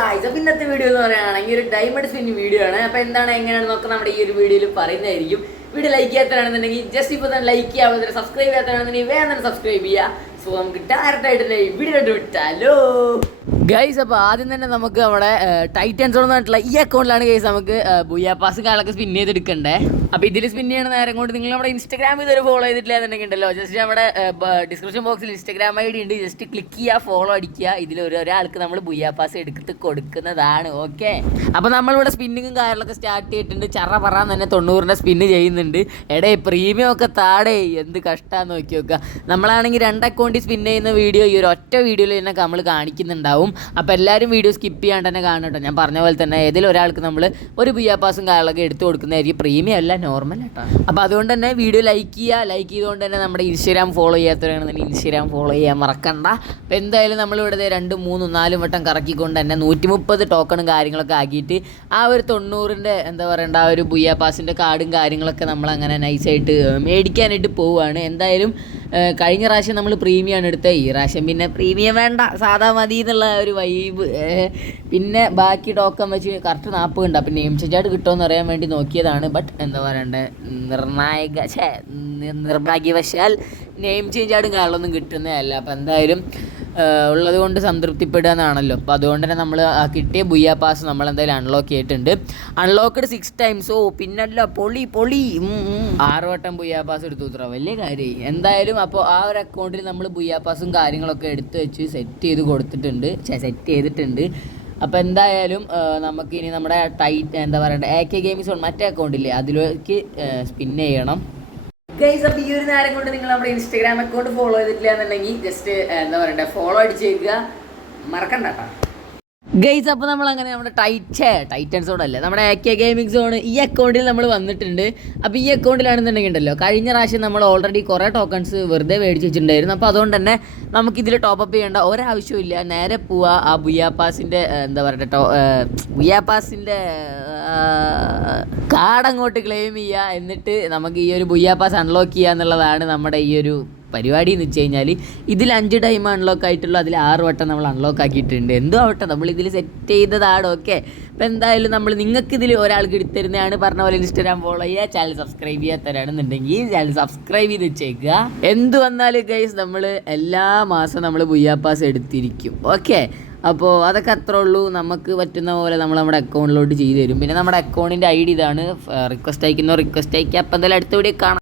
Guys അപ്പം ഇന്നത്തെ video എന്ന് പറയുകയാണെങ്കിൽ ഒരു ഡയമണ്ട് സ്പിൻ വീഡിയോ ആണ്. അപ്പോൾ എന്താണ് എങ്ങനെയാണെന്നൊക്കെ നമ്മുടെ ഈ ഒരു വീഡിയോയിൽ പറയുന്നതായിരിക്കും. വീഡിയോ ലൈക്ക് ചെയ്യാത്തവരാണെന്നുണ്ടെങ്കിൽ ജസ്റ്റ് ഇപ്പോൾ തന്നെ ലൈക്ക് ചെയ്യാവുന്ന സബ്സ്ക്രൈബ് ചെയ്യാത്തവരാണെന്നുണ്ടെങ്കിൽ വേഗം തന്നെ സബ്സ്ക്രൈബ് ചെയ്യുക. സോ നമുക്ക് ഡയറക്റ്റ് ആയിട്ട് വീഡിയോ വിട്ടാലോ? ഗൈസ് അപ്പോൾ ആദ്യം തന്നെ നമുക്ക് നമ്മുടെ ടൈറ്റൻസ് എന്ന് പറഞ്ഞിട്ടുള്ള ഈ അക്കൗണ്ടിലാണ് ഗൈസ് നമുക്ക് ബുയാ പാസ് കാലൊക്കെ സ്പിൻ ചെയ്തെടുക്കണ്ടേ. അപ്പോൾ ഇതിൽ സ്പിൻ ചെയ്യണ നേരം കൊണ്ട് നിങ്ങൾ നമ്മുടെ ഇൻസ്റ്റാഗ്രാം ഇതുവരെ ഫോളോ ചെയ്തിട്ടില്ല എന്നുണ്ടെങ്കിൽ ഉണ്ടല്ലോ. ജസ്റ്റ് നമ്മുടെ ഡിസ്ക്രിപ്ഷൻ ബോക്സിൽ ഇൻസ്റ്റാഗ്രാം ഐ ഡി ഉണ്ട്. ജസ്റ്റ് ക്ലിക്ക് ചെയ്യുക ഫോളോ അടിക്കുക. ഇതിൽ ഒരു ഒരാൾക്ക് നമ്മൾ ബുയാ പാസ് എടുത്ത് കൊടുക്കുന്നതാണ് ഓക്കെ അപ്പോൾ നമ്മളിവിടെ സ്പിന്നിങ്ങും കാര്യങ്ങളൊക്കെ സ്റ്റാർട്ട് ചെയ്തിട്ടുണ്ട്. ചറ പറ തന്നെ തൊണ്ണൂറിന്റെ സ്പിന്ന് ചെയ്യുന്നുണ്ട് എടേ പ്രീമിയം ഒക്കെ താടേ. എന്ത് കഷ്ടമാണെന്ന് നോക്കി നോക്കുക നമ്മളാണെങ്കിൽ രണ്ട് അക്കൗണ്ടിൽ സ്പിൻ ചെയ്യുന്ന വീഡിയോ ഈ ഒരു ഒറ്റ വീഡിയോയിൽ തന്നെ നമ്മൾ കാണിക്കുന്നുണ്ടാവും. അപ്പോൾ എല്ലാവരും വീഡിയോ സ്കിപ്പ് ചെയ്യാണ്ട് തന്നെ കാണണം കേട്ടോ. ഞാൻ പറഞ്ഞ പോലെ തന്നെ ഏതെങ്കിലും ഒരാൾക്ക് നമ്മൾ ഒരു ബിയാ പാസും കാര്യങ്ങളൊക്കെ എടുത്തു കൊടുക്കുന്നതായിരിക്കും. പ്രീമിയം അല്ല നോർമൽ കേട്ടോ അപ്പോൾ അതുകൊണ്ട് തന്നെ വീഡിയോ ലൈക്ക് ചെയ്യുക ലൈക്ക് ചെയ്തുകൊണ്ട് തന്നെ നമ്മുടെ ഇൻസ്റ്റാഗ്രാം ഫോളോ ചെയ്യാത്തവരാണെന്നുണ്ടെങ്കിൽ ഇൻസ്റ്റാഗ്രാം ഫോളോ ചെയ്യാൻ മറക്കണ്ട. അപ്പോൾ എന്തായാലും നമ്മളിവിടെ രണ്ടും മൂന്നും നാലും വട്ടം കറക്കിക്കൊണ്ട് തന്നെ നൂറ്റി മുപ്പത് ടോക്കണും കാര്യങ്ങളൊക്കെ ആക്കിയിട്ട് ആ ഒരു തൊണ്ണൂറിന്റെ എന്താ പറയണ്ട ആ ഒരു ബുയ്യ പാസിന്റെ കാർഡും കാര്യങ്ങളൊക്കെ നമ്മൾ അങ്ങനെ നൈസായിട്ട് മേടിക്കാനായിട്ട് പോവുകയാണ് എന്തായാലും കഴിഞ്ഞ പ്രാവശ്യം നമ്മൾ പ്രീമിയം എടുത്തത് ഈ പ്രാവശ്യം പിന്നെ പ്രീമിയം വേണ്ട. സാധാ മതി എന്നുള്ള ഒരു വൈബ് പിന്നെ ബാക്കി ടോക്കൺ വെച്ച് കറക്റ്റ് നാൽപ്പത് ഉണ്ട്. അപ്പം നെയിം ചേഞ്ചായിട്ട് കിട്ടുമെന്ന് അറിയാൻ വേണ്ടി നോക്കിയതാണ്. ബട്ട് എന്താ പറയണ്ടേ? നിർണായക ഛേ നിർഭാഗ്യവശാൽ നെയിം ചേഞ്ചായിട്ടും കാര്യങ്ങളൊന്നും കിട്ടുന്നതല്ല. അപ്പം എന്തായാലും ഉള്ളത് കൊണ്ട് സംതൃപ്തിപ്പെടുക എന്നാണല്ലോ. അപ്പോൾ അതുകൊണ്ട് തന്നെ നമ്മൾ കിട്ടിയ ബുയ്യ പാസ് നമ്മൾ എന്തായാലും അൺലോക്ക് ചെയ്തിട്ടുണ്ട്. അൺലോക്ക്ഡ് സിക്സ് ടൈംസ് ഓ പിന്നല്ല പൊളി പൊളി. ആറ് വട്ടം ബുയ്യ പാസ് എടുത്തു ഉത്തര വലിയ കാര്യമായി എന്തായാലും അപ്പോൾ ആ ഒരു അക്കൗണ്ടിൽ നമ്മൾ ബുയാപ്പാസും പാസും കാര്യങ്ങളൊക്കെ എടുത്തു വെച്ച് സെറ്റ് ചെയ്ത് കൊടുത്തിട്ടുണ്ട്. സെറ്റ് ചെയ്തിട്ടുണ്ട്. അപ്പോൾ എന്തായാലും നമുക്ക് ഇനി നമ്മുടെ ടൈറ്റ് എന്താ പറയണ്ടേ എ കെ ഗെയിംസ് മറ്റേ അക്കൗണ്ടില്ലേ അതിലേക്ക് സ്പിൻ ചെയ്യണം. ഗൈസ് അപ്പോൾ ഈ ഒരു നേരം കൊണ്ട് നിങ്ങൾ നമ്മുടെ ഇൻസ്റ്റാഗ്രാം അക്കൗണ്ട് ഫോളോ ചെയ്തിട്ടില്ല എന്നുണ്ടെങ്കിൽ ജസ്റ്റ് എന്താ പറയണ്ടേ ഫോളോ അടിച്ചേക്കുക. മറക്കണ്ട കേട്ടോ. ഗൈസ് അപ്പോൾ നമ്മൾ അങ്ങനെ നമ്മുടെ ടൈറ്റ് ടൈറ്റൻ സോൺ അല്ലേ നമ്മുടെ എ കെ ഗെയിമിംഗ് സോൺ ഈ അക്കൗണ്ടിൽ നമ്മൾ വന്നിട്ടുണ്ട്. അപ്പോൾ ഈ അക്കൗണ്ടിലാണെന്നുണ്ടെങ്കിൽ ഉണ്ടല്ലോ കഴിഞ്ഞ പ്രാവശ്യം നമ്മൾ ഓൾറെഡി കുറേ ടോക്കൺസ് വെറുതെ മേടിച്ച് വെച്ചിട്ടുണ്ടായിരുന്നു. അപ്പോൾ അതുകൊണ്ട് തന്നെ നമുക്കിതിൽ ടോപ്പപ്പ് ചെയ്യേണ്ട ഒരാവശ്യമില്ല നേരെ പോവുക ആ ബുയാപ്പാസിന്റെ എന്താ പറയുക ടോ ബുയാപ്പാസിന്റെ കാർഡ് അങ്ങോട്ട് ക്ലെയിം ചെയ്യുക എന്നിട്ട് നമുക്ക് ഈ ഒരു ബുയാപ്പാസ് അൺലോക്ക് ചെയ്യുക എന്നുള്ളതാണ് നമ്മുടെ ഈ ഒരു പരിപാടി എന്ന് വെച്ച് കഴിഞ്ഞാൽ ഇതിൽ അഞ്ച് ടൈം അൺലോക്ക് ആയിട്ടുള്ളൂ അതിൽ ആറ് വട്ടം നമ്മൾ അൺലോക്ക് ആക്കിയിട്ടുണ്ട്. എന്തോ ആവട്ടെ നമ്മൾ ഇതിൽ സെറ്റ് ചെയ്തതാണ് ഓക്കെ അപ്പോൾ എന്തായാലും നമ്മൾ നിങ്ങൾക്ക് ഇതിൽ ഒരാൾക്ക് എടുത്തരുന്നതാണ് പറഞ്ഞ പോലെ ഇൻസ്റ്റാഗ്രാം ഫോളോ ചെയ്യുക ചാനൽ സബ്സ്ക്രൈബ് ചെയ്യാത്തവരാണെന്നുണ്ടെങ്കിൽ ചാനൽ സബ്സ്ക്രൈബ് ചെയ്ത് വെച്ചേക്കുക. എന്ത് വന്നാലും ഗൈസ് നമ്മൾ എല്ലാ മാസം നമ്മൾ ബുയ്യാപ്പാസ് എടുത്തിരിക്കും ഓക്കെ അപ്പോൾ അതൊക്കെ അത്ര ഉള്ളൂ. നമുക്ക് പറ്റുന്ന പോലെ നമ്മൾ നമ്മുടെ അക്കൗണ്ടിലോട്ട് ചെയ്തു തരും. പിന്നെ നമ്മുടെ അക്കൗണ്ടിന്റെ ഐ ഡി ഇതാണ്. റിക്വസ്റ്റ് അയക്കുന്നോ റിക്വസ്റ്റ് അയക്കുക. അപ്പോൾ എന്തായാലും അടുത്ത വീഡിയോ കാണാം.